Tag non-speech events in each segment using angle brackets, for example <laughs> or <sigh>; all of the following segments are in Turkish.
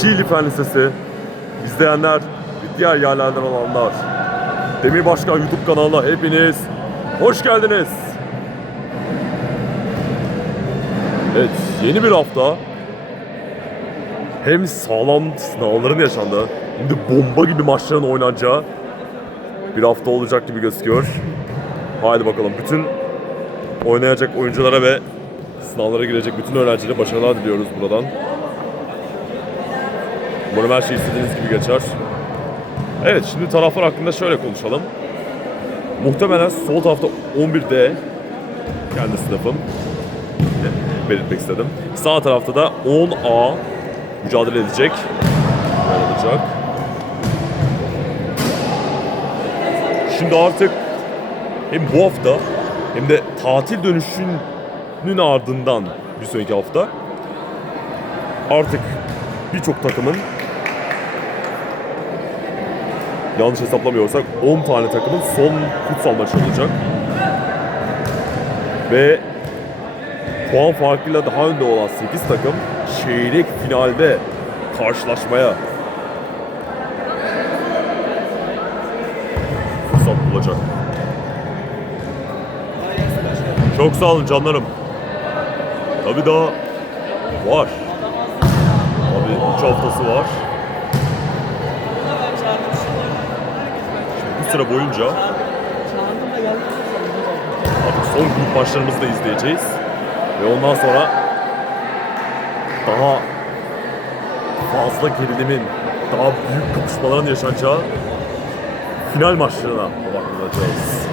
Şiili Fen Lisesi, izleyenler ve diğer yerlerden olanlar. Demir Başkan YouTube kanalına hepiniz hoş geldiniz. Evet, yeni bir hafta. Hem sağlam sınavların yaşandığı hem de bomba gibi maçların oynanacağı bir hafta olacak gibi gözüküyor. Haydi bakalım bütün oynayacak oyunculara ve sınavlara girecek bütün öğrencilere başarılar diliyoruz buradan. Umarım her şey istediğiniz gibi geçer. Evet şimdi taraflar hakkında şöyle konuşalım. Muhtemelen sol tarafta 11D kendi sınıfım belirtmek istedim. Sağ tarafta da 10A mücadele edecek. Yer alacak. Şimdi artık hem bu hafta hem de tatil dönüşünün ardından bir sonraki hafta artık birçok takımın yanlış hesaplamıyorsak 10 tane takımın son futsal maçı olacak. Ve puan farkıyla daha önde olan 8 takım çeyrek finalde karşılaşmaya fırsat bulacak. Çok sağ olun canlarım. Tabii daha var. Abi 3 haftası var. Şimdi bu süre boyunca artık son grup maçlarımızı da izleyeceğiz. Ve ondan sonra daha fazla gerilimin, daha büyük kapışmaların yaşanacağı final maçlarına odaklanacağız.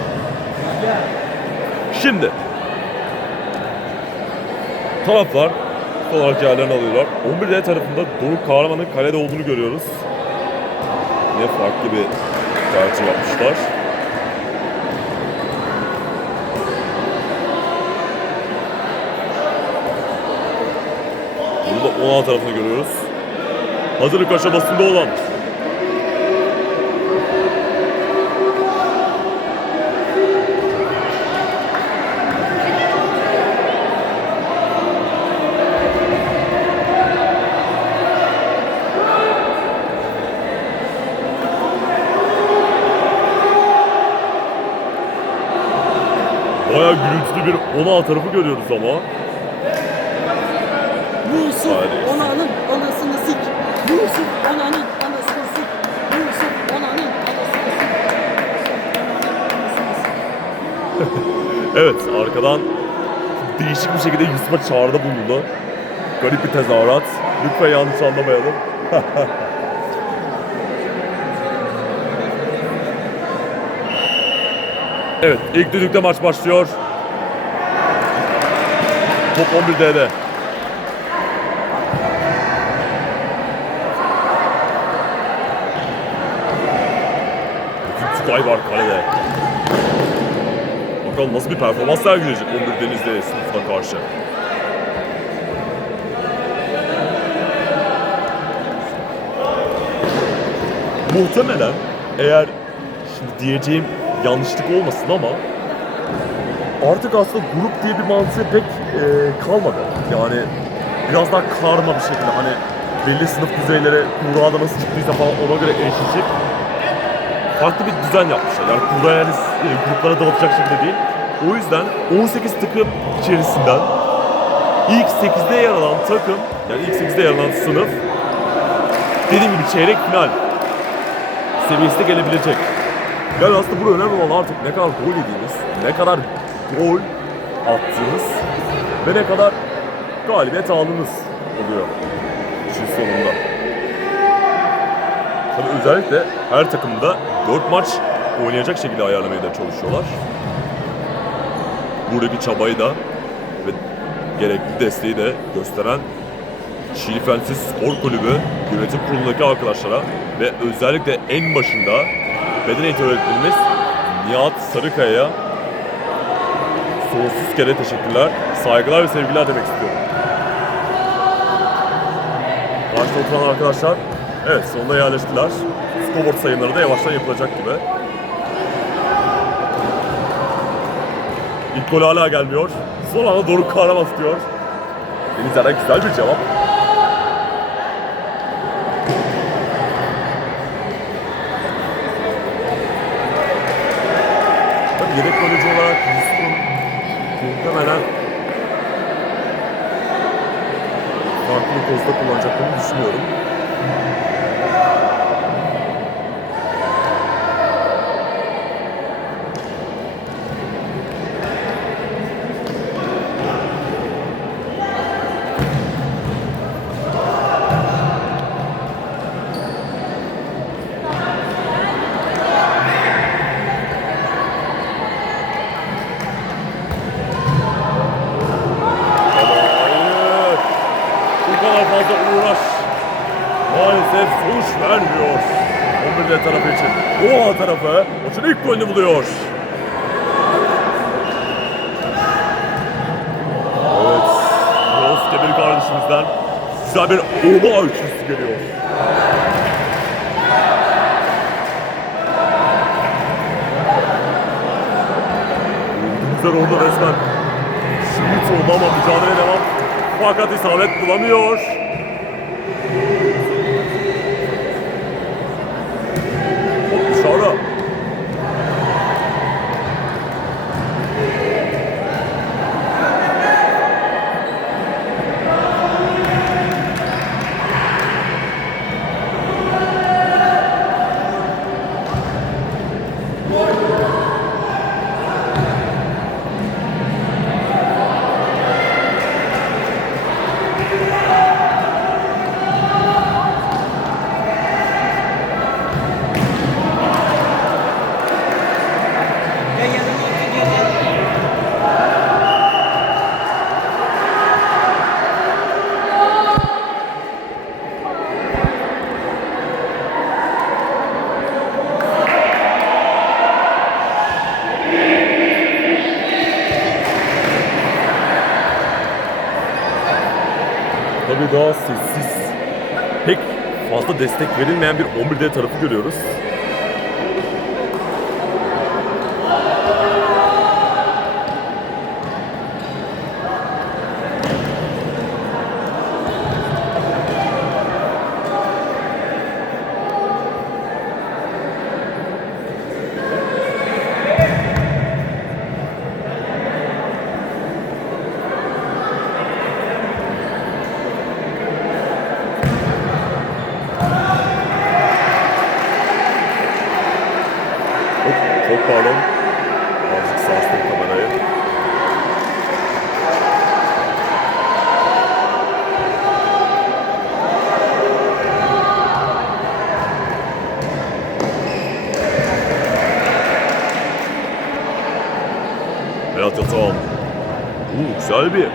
Şimdi taraflar sol olarak yerlerini alıyorlar. 11D tarafında Doruk Kahraman'ın kalede olduğunu görüyoruz. Yine farklı bir tercih yapmışlar. Burada 16 tarafını görüyoruz. Hazırlık aşamasında olan 16 tarafı görüyoruz ama. Yusuf Hadi. onanın anasını sik. Yusuf onanın anasını sik. Yusuf onanın anasını sik. <laughs> Evet arkadan değişik bir şekilde Yusuf'a çağrıda bulundu. Garip bir tezahürat. Lütfen yanlış anlamayalım. <laughs> evet ilk düdükte maç başlıyor. Top 11'de. Tugay var kalede. Bakalım nasıl bir performans sergileyecek 11 Denizli sınıfına karşı. Muhtemelen eğer şimdi diyeceğim yanlışlık olmasın ama artık aslında grup diye bir mantığı pek e, kalmadı. Yani biraz daha karma bir şekilde hani belli sınıf düzeylere Kura'da nasıl çıktıysa falan ona göre eşleşecek farklı bir düzen yapmışlar. Yani kura yani e, gruplara dağıtacak şekilde değil. O yüzden 18 takım içerisinden ilk 8'de yer alan takım, yani ilk 8'de yer alan sınıf dediğim gibi çeyrek final seviyesine gelebilecek. Yani aslında burada önemli olan artık ne kadar gol yediğiniz, ne kadar gol attığınız ve ne kadar galibiyet aldınız oluyor işin sonunda. Tabii özellikle her takımda 4 maç oynayacak şekilde ayarlamaya da çalışıyorlar. Buradaki çabayı da ve gerekli desteği de gösteren Şili Fensiz Spor Kulübü yönetim kurulundaki arkadaşlara ve özellikle en başında beden eğitimi öğretmenimiz Nihat Sarıkaya'ya sonsuz kere teşekkürler, saygılar ve sevgiler demek istiyorum. Başta oturan arkadaşlar, evet sonunda yerleştiler. Scoreboard sayımları da yavaştan yapılacak gibi. İlk gol hala gelmiyor. Son anda Doruk Kahraman tutuyor. Denizler'den güzel bir cevap. Tabii yedek oyuncu olarak muhtemelen farklı pozda kullanacaklarını düşünüyorum. Hayır. Bu kadar fazla uğraş maalesef sonuç vermiyor. 11'de tarafı için. Doğa tarafı maçın ilk golünü buluyor. Evet. Yavuz Kebir kardeşimizden güzel bir oğlu ölçüsü geliyor. Güzel orada resmen Şehit oldu ama mücadele devam. Fakat isabet bulamıyor. Tabii daha sessiz. Pek fazla destek verilmeyen bir 11D tarafı görüyoruz. kalbi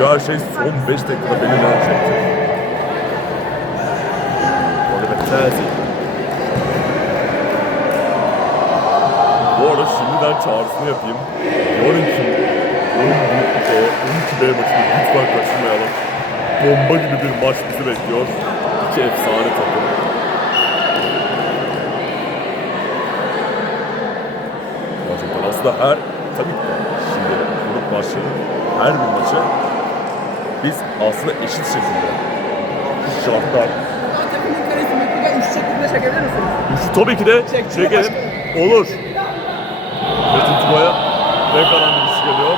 Her şey son 5 dakikada belirlenecektir. Oliver Terzi. Bu arada şimdiden çağrısını yapayım. Yarınki 12B, 12B maçını lütfen kaçırmayalım. Bomba gibi bir maç bizi bekliyor. İki efsane takım. Gerçekten aslında her, tabii ki şimdi grup maçları, her bir maçı biz aslında eşit şekilde şartlar... Takımın karesini bir üçlü şeklinde çekebilir tabii ki de şey Çek, çekelim. Olur. Metin Tuba'ya ne kadar birisi geliyor.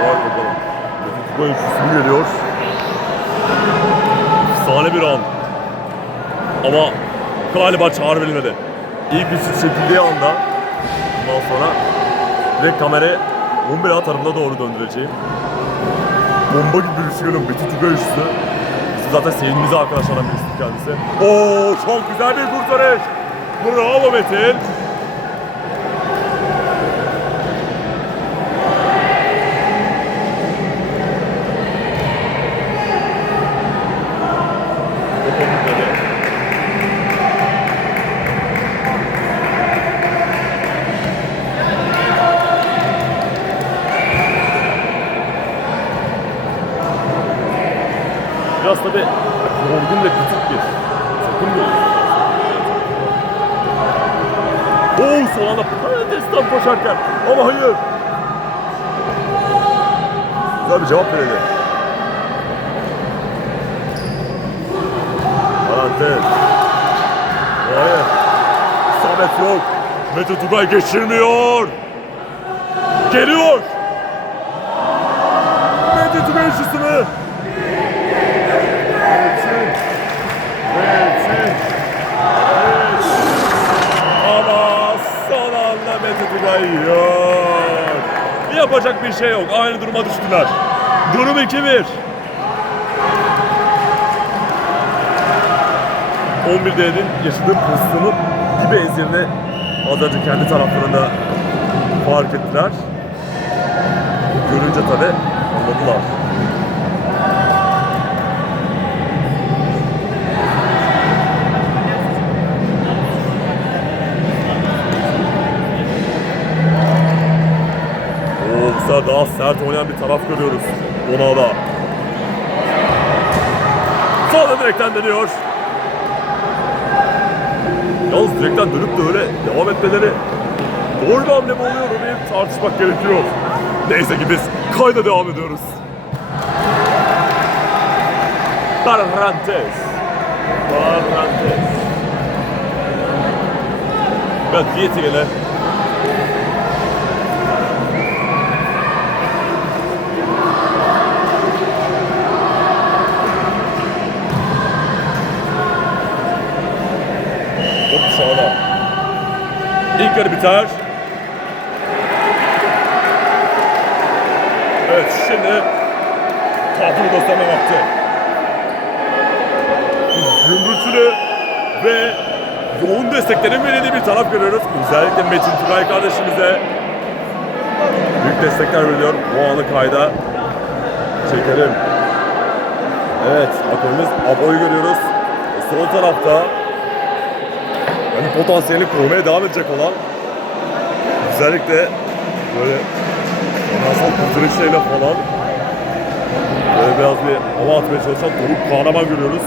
Vay bakalım. Metin Tuba üçlüsü geliyor. Efsane bir an. Ama galiba çağrı verilmedi. İyi bir çekildiği anda ondan sonra direkt kamerayı 11 A tarafına doğru döndüreceğim. Bomba gibi bir rüzgarın Betty Tugay üçlüsü. Bizim zaten sevdiğimiz arkadaşlardan birisi kendisi. Oo çok güzel bir kurtarış. Bravo Metin. Biraz tabi yorgun ve küçük bir takım görüyoruz. Oo son anda Parades'ten koşarken ama hayır. Güzel bir cevap verildi. Parantez. Hayır. İsabet yok. Mete Tugay geçirmiyor. Geliyor. Mete Tugay üçlüsü mü? Metin. Metin. Metin. Ama son anda Mete Tugay yok. Yapacak bir şey yok. Aynı duruma düştüler. Durum 2-1. 11 değerin yaşadığı pozisyonu bir benzerini az önce kendi taraflarında fark ettiler. Görünce tabi anladılar. Daha sert oynayan bir taraf görüyoruz. Donağda. Sağda direkten dönüyor. Yalnız direkten dönüp de öyle devam etmeleri doğru bir hamle mi oluyor onu bir tartışmak gerekiyor. Neyse ki biz kayda devam ediyoruz. Barrantes. Barrantes. Evet, diyeti. Yarı biter. Evet şimdi tahtını gösterme vakti. Gümbürtülü ve yoğun desteklerin verildiği bir taraf görüyoruz. Özellikle Metin Tugay kardeşimize büyük destekler veriliyor. Bu anı kayda çekelim. Evet, rakibimiz Apo'yu görüyoruz. Sol tarafta yani potansiyelini korumaya devam edecek olan özellikle böyle finansal kurtarışlarıyla falan böyle biraz bir hava atmaya çalışan Doruk Kahraman görüyoruz.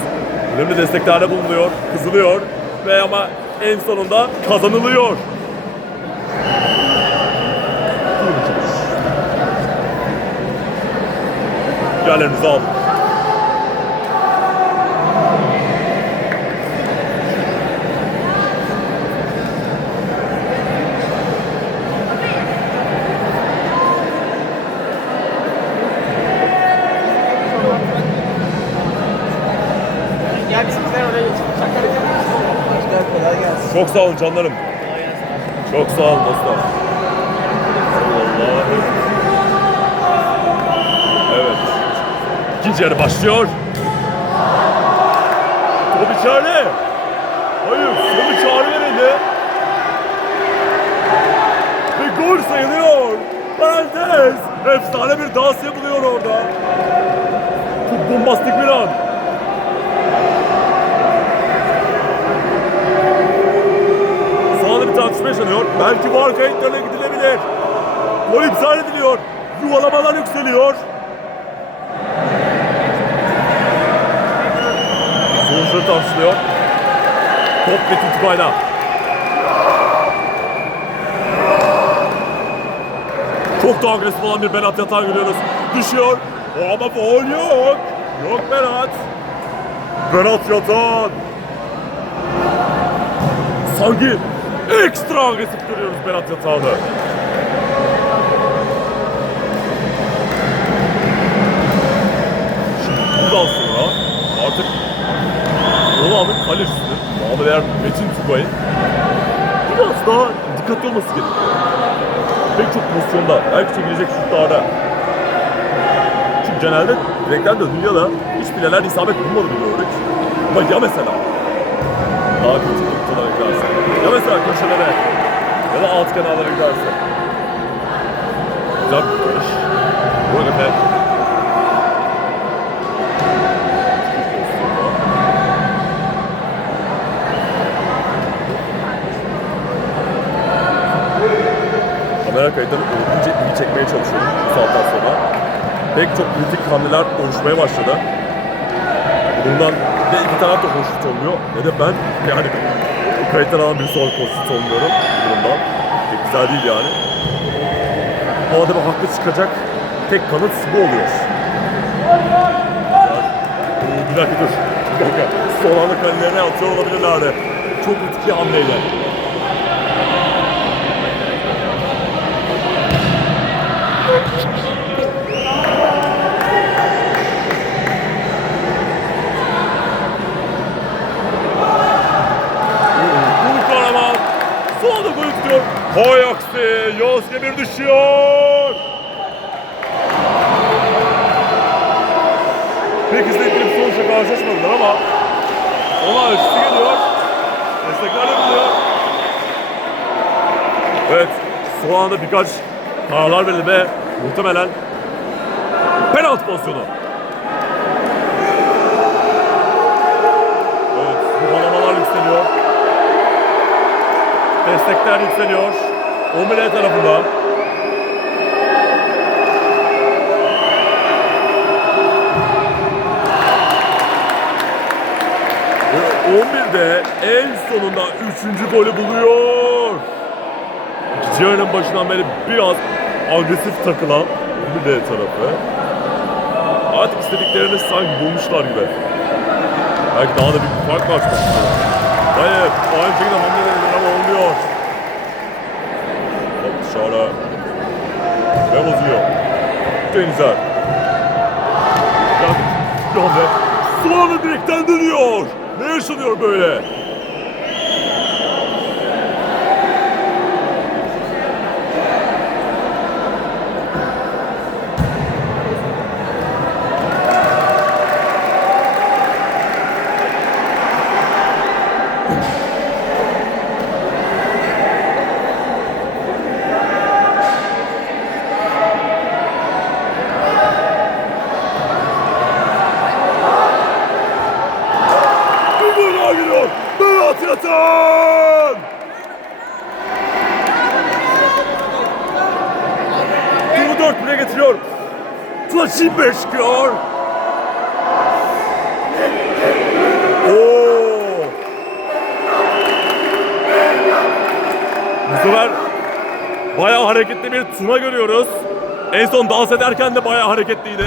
Önemli desteklerde bulunuyor, kızılıyor ve ama en sonunda kazanılıyor. Yerlerinizi alın. Çok sağ olun canlarım. Çok sağ olun dostlar. Evet. İkinci yarı başlıyor. Top içeride. Hayır, top içeride verildi. Ve gol sayılıyor. Parantez. Efsane bir dans yapılıyor orada. Çok bombastik bir an. Bir tartışma yaşanıyor. Belki var kayıtlarına gidilebilir. Gol iptal ediliyor. Yuvalamalar yükseliyor. Sonuçları tartışılıyor. Top Metin Tugay'da. Çok daha agresif olan bir Berat Yatan görüyoruz. Düşüyor. Ama foul yok. Yok Berat. Berat Yatan. Sanki ekstra agresif görüyoruz Berat Yatağ'da. oyuncudan sonra artık Roland'ın kalecisi namı değer Metin Tugay'ın biraz daha dikkatli olması gerekiyor. Pek çok pozisyonda, belki çekilecek şutlarda. Çünkü genelde direkten döndüğü ya da hiç bileler isabet bulmadığını gördük. Ama ya mesela daha kritik noktalara giderse, ya mesela köşelere ya da alt kenarlara giderse. Güzel bir kurtarış. Bu arada kamera kayıtlarını olabildiğince iyi çekmeye çalışıyorum bu saatten sonra. Pek çok kritik hamleler oluşmaya başladı. Bundan ne iki taraf da hoşnut olmuyor ne de ben yani kayıtlar alan birisi olarak hoşnut olmuyorum bu durumdan. Pek güzel değil yani. Bu adama haklı çıkacak tek kanıt bu oluyor. Güzel. Bir dakika dur. Bir dakika. Son anda kalelerine atıyor olabilirlerdi. Çok bir hamleyle. Bu kahraman son anda gol Hay aksi Yağız Demir düşüyor. Pek izlediğim sonuçta karşılaşmadılar ama ona üstü geliyor. Destekler yapılıyor. Evet, son anda birkaç kararlar verildi ve muhtemelen penaltı pozisyonu. Evet, yuvalamalar yükseliyor. Destekler yükseliyor. Omile tarafında. Ve 11'de en sonunda 3. golü buluyor. Yarının başından beri biraz agresif takılan Omile tarafı. Artık istediklerini sanki bulmuşlar gibi. Belki daha da bir fark var. Hayır, aynı şekilde hamle ama olmuyor. Dışarı. Ve bozuyor. Bir hamle. Sonra direkten dönüyor. Ne yaşanıyor böyle? Bir gol daha geliyor. Berat Yatan! Durumu dört bire getiriyor. Beş çıkıyor. Oo. Bu sefer bayağı hareketli bir Tuna görüyoruz. En son dans ederken de bayağı hareketliydi.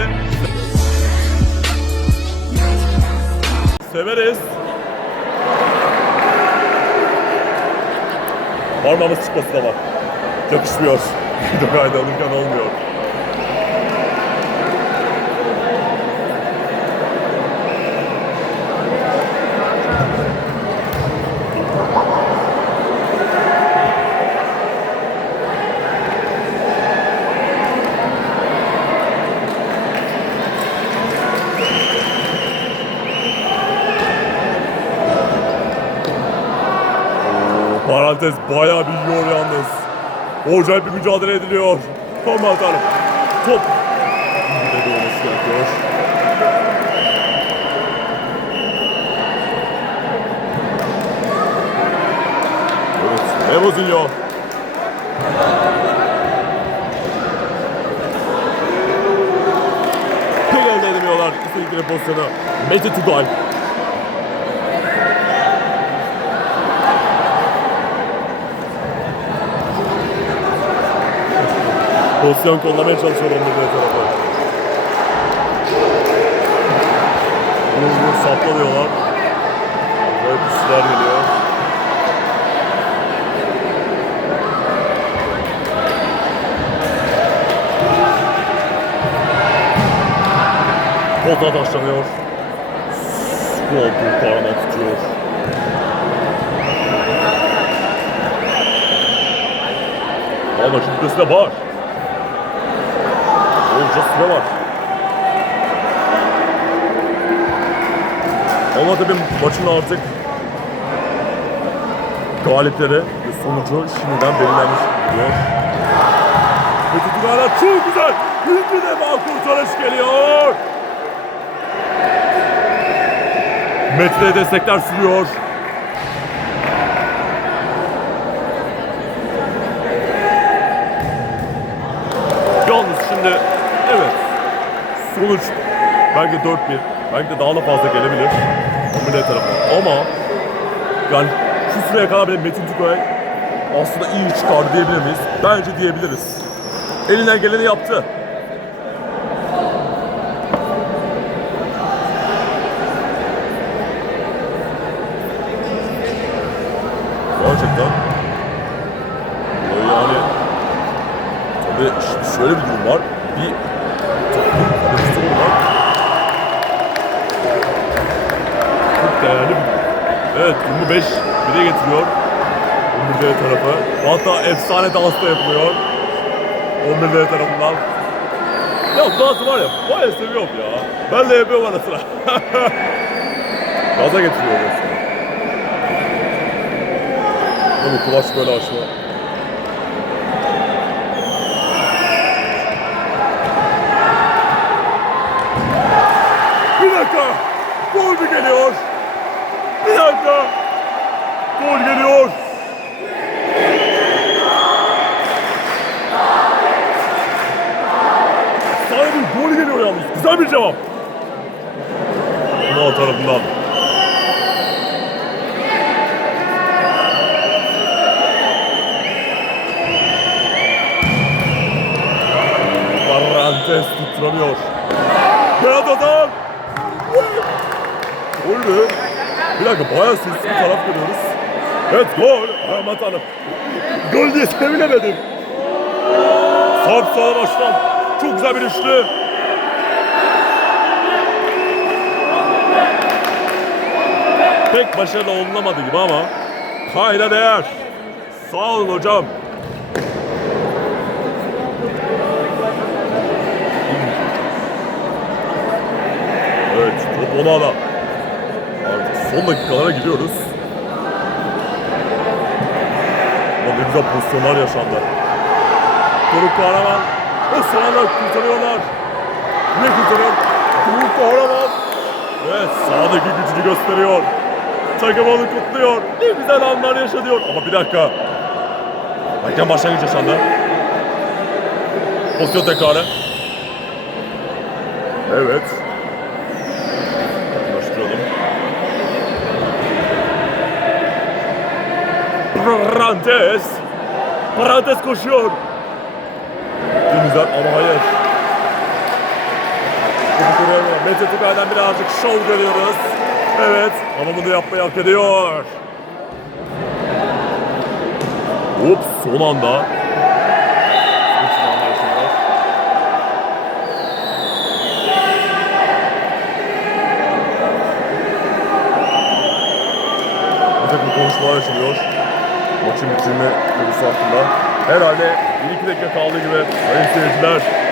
Severiz. Parmağımız çıkmasın ama. Yakışmıyor. <laughs> Video kaydı alırken olmuyor. Parantez bayağı bir yiyor yalnız. Acayip bir mücadele ediliyor. Aman tanrım. Top. Bir de olması gerekiyor. Evet, bozuluyor? Pek elde edemiyorlar istedikleri pozisyonu. Mete Tugay. Pozisyon kollamaya çalışıyor Emre tarafı. Vur vur sapla diyorlar. Böyle pisler geliyor. Pota taşlanıyor. Koltuğu kahraman tutuyor. Ama şimdi süre var. Süre var. Ama tabii maçın artık galipleri ve sonucu şimdiden belirlenmiş diyor. Ve tutuklarla çok güzel bir defa kurtarış geliyor. Metre destekler sürüyor. Yalnız şimdi sonuç belki 4-1 belki de daha da fazla gelebilir Omile tarafı ama yani şu süreye kadar bile Metin Tüköy aslında iyi çıkardı diyebilir miyiz? Bence diyebiliriz. Elinden geleni yaptı. Gerçekten yani tabii şimdi şöyle bir durum var. Bir toplum kalıcısı olarak çok değerli bir Evet 25 bire getiriyor. 11 tarafı. Hatta efsane dans da yapılıyor. 11 tarafından. Ya bu dansı var ya bayağı seviyorum ya. Ben de yapıyorum ara sıra. <laughs> Gaza getiriyor resmen. Ama kulaç böyle aşağı. Bir dakika. Gol mü geliyor? Bir dakika. Gol geliyor. Sana bir gol geliyor yalnız. Güzel bir cevap. Bunal tarafından. Parantes tutturamıyor. Berat Atan. Gol mü? Bir dakika bayağı sessiz bir taraf görüyoruz. Evet gol. Aman tanrım. Gol diye sevinemedim. Sağ sağa baştan. Çok güzel bir üçlü. Pek başarılı olunamadı gibi ama kayda değer. Sağ olun hocam. Evet, top ona da. Artık son dakikalara gidiyoruz. Ama ne güzel pozisyonlar yaşandı. Doruk Kahraman. O sırada kurtarıyorlar. Ne kurtarıyor? Doruk Kahraman. Evet sağdaki gücünü gösteriyor. Takım onu kutluyor. Ne güzel anlar yaşanıyor. Ama bir dakika. Erken başlangıç yaşandı. Pozisyon tekrarı. Evet. Yaklaştıralım. Parantes. Parantes koşuyor. Güzel ama hayır. Mete Tugay'dan birazcık şov görüyoruz. Evet ama bunu yapmayı hak ediyor. Hop son anda. Takım konuşmalar yaşanıyor. Maçın bitirme konusu hakkında. Herhalde 1-2 dakika kaldığı gibi sayın seyirciler.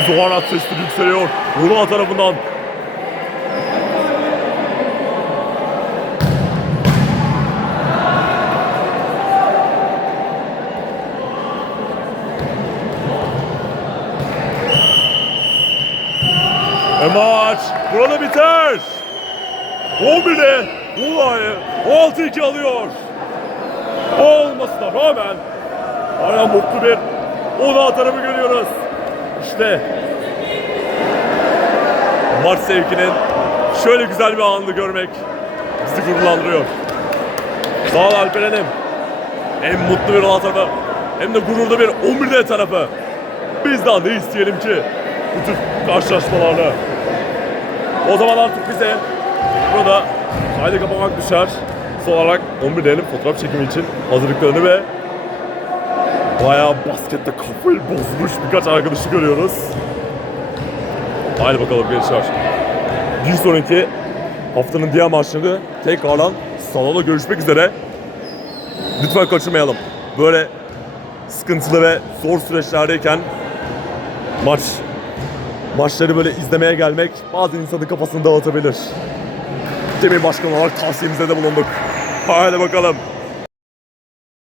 Zuharat sesli yükseliyor. Runa tarafından. Ve maç burada biter. 11'de Ula'yı 6-2 alıyor. Olmasına rağmen hala mutlu bir Ula tarafı görüyoruz. İşte maç sevkinin şöyle güzel bir anını görmek bizi gururlandırıyor. Sağ ol Alperen'im. Hem mutlu bir tarafı hem de gururlu bir 11'de tarafı. Bizden ne isteyelim ki bu tür karşılaşmalarda. O zaman artık bize burada kaydı kapamak düşer. Son olarak 11'lerin fotoğraf çekimi için hazırlıklarını ve bayağı baskette kafayı bozmuş birkaç arkadaşı görüyoruz. Haydi bakalım gençler. Bir sonraki haftanın diğer maçları tekrardan salonda görüşmek üzere. Lütfen kaçırmayalım. Böyle sıkıntılı ve zor süreçlerdeyken maç maçları böyle izlemeye gelmek bazı insanın kafasını dağıtabilir. Demir Başkan olarak tavsiyemizde de bulunduk. Haydi bakalım.